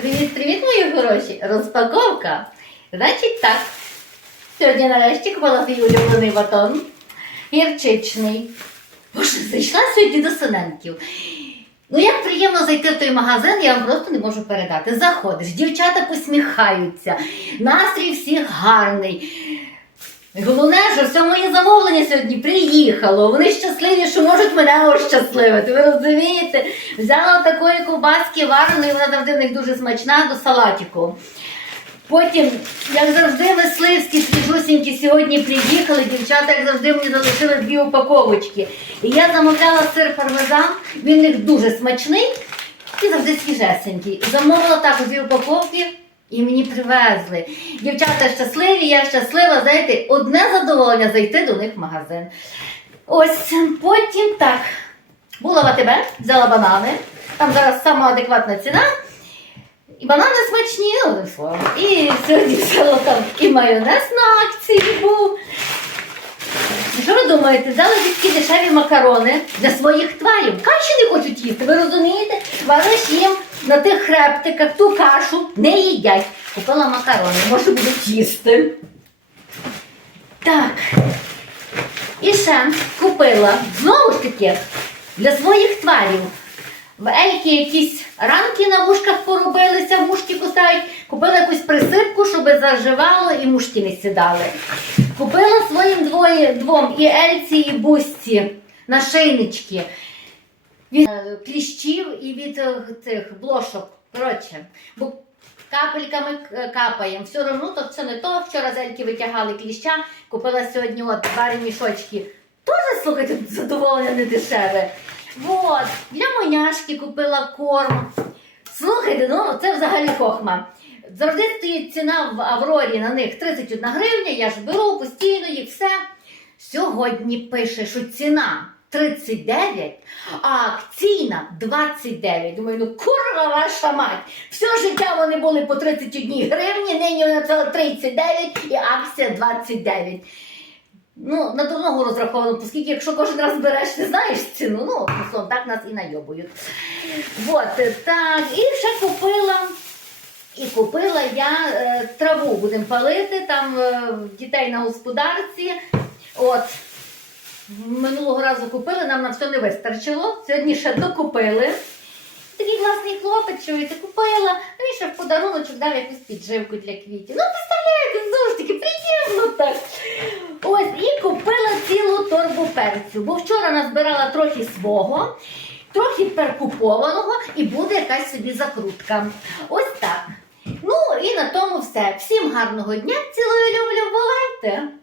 Привіт, привіт, мої хороші! Розпаковка. Значить так. Сьогодні нарешті купила свій улюблений батон. Гірчичний. Боже, зайшла сьогодні до синенків. Ну, як приємно зайти в той магазин, я вам просто не можу передати. Заходиш, дівчата посміхаються, настрій всіх гарний. Головне, що все моє замовлення сьогодні приїхало. Вони щасливі, що можуть мене ощасливити. Ви розумієте? Взяла такої ковбаски вареної, вона завжди в них дуже смачна до салатику. Потім, як завжди, мисливські свіжусінькі сьогодні приїхали. Дівчата, як завжди, мені залишили дві упаковочки. І я замовляла сир пармезан, він в них дуже смачний і завжди свіжесенький. Замовила також дві упаковки. І мені привезли. Дівчата щасливі, я щаслива. Знаєте, одне задоволення зайти до них в магазин. Ось потім так. Була в АТБ, взяла банани. Там зараз сама адекватна ціна. І банани смачні, одним словом. І сьогодні взяла там і майонез на акції був. Що ви думаєте, взяли такі дешеві макарони для своїх тварів? Каші не хочуть їсти, ви розумієте? Вариш їм на тих хребтиках ту кашу не їдять. Купила макарони, може будуть їсти. Так. І ще купила знову ж таки для своїх тварів. В Ельки якісь ранки на вушках поробилися, мушки кусають. Купила якусь присипку, щоб заживало і мушки не сідали. Купила своїм двоє, двом і Ельці, і Бусті нашийнички від е, кліщів і від е, цих блошок. Коротше, бо капельками е, капаємо. Все одно то все не то. Вчора з Ельки витягали кліща, купила сьогодні от два мішочки. Тоже, слухайте, задоволення не дешеве. Вот, для моняшки купила корм. Слухайте, ну це взагалі хохма. Завжди стоїть ціна в Аврорі на них 31 гривня, я ж беру постійно їх все. Сьогодні пише, що ціна 39, а акційна 29. Думаю, ну курва ваша мать. Все життя вони були по 31 гривні, нині це 39 і акція 29. Ну, на дурного розраховано, оскільки якщо кожен раз береш, ти знаєш ціну, ну, словом, так нас і найобують. Вот, е, так, і ще купила. І купила я е, траву, будемо палити там е, дітей на господарці. От. Минулого разу купили, нам на все не вистачило. Сьогодні ще докупили. Такий класний хлопець, що це купила, а він ще в подарунок дав якусь підживку для квітів. Ну, представляєте, знову ж таки, приємно так. Ось, і купила цілу торбу перцю, бо вчора назбирала трохи свого, трохи перкупованого і буде якась собі закрутка. Ось так. Ну і на тому все. Всім гарного дня, цілую люблю, бувайте!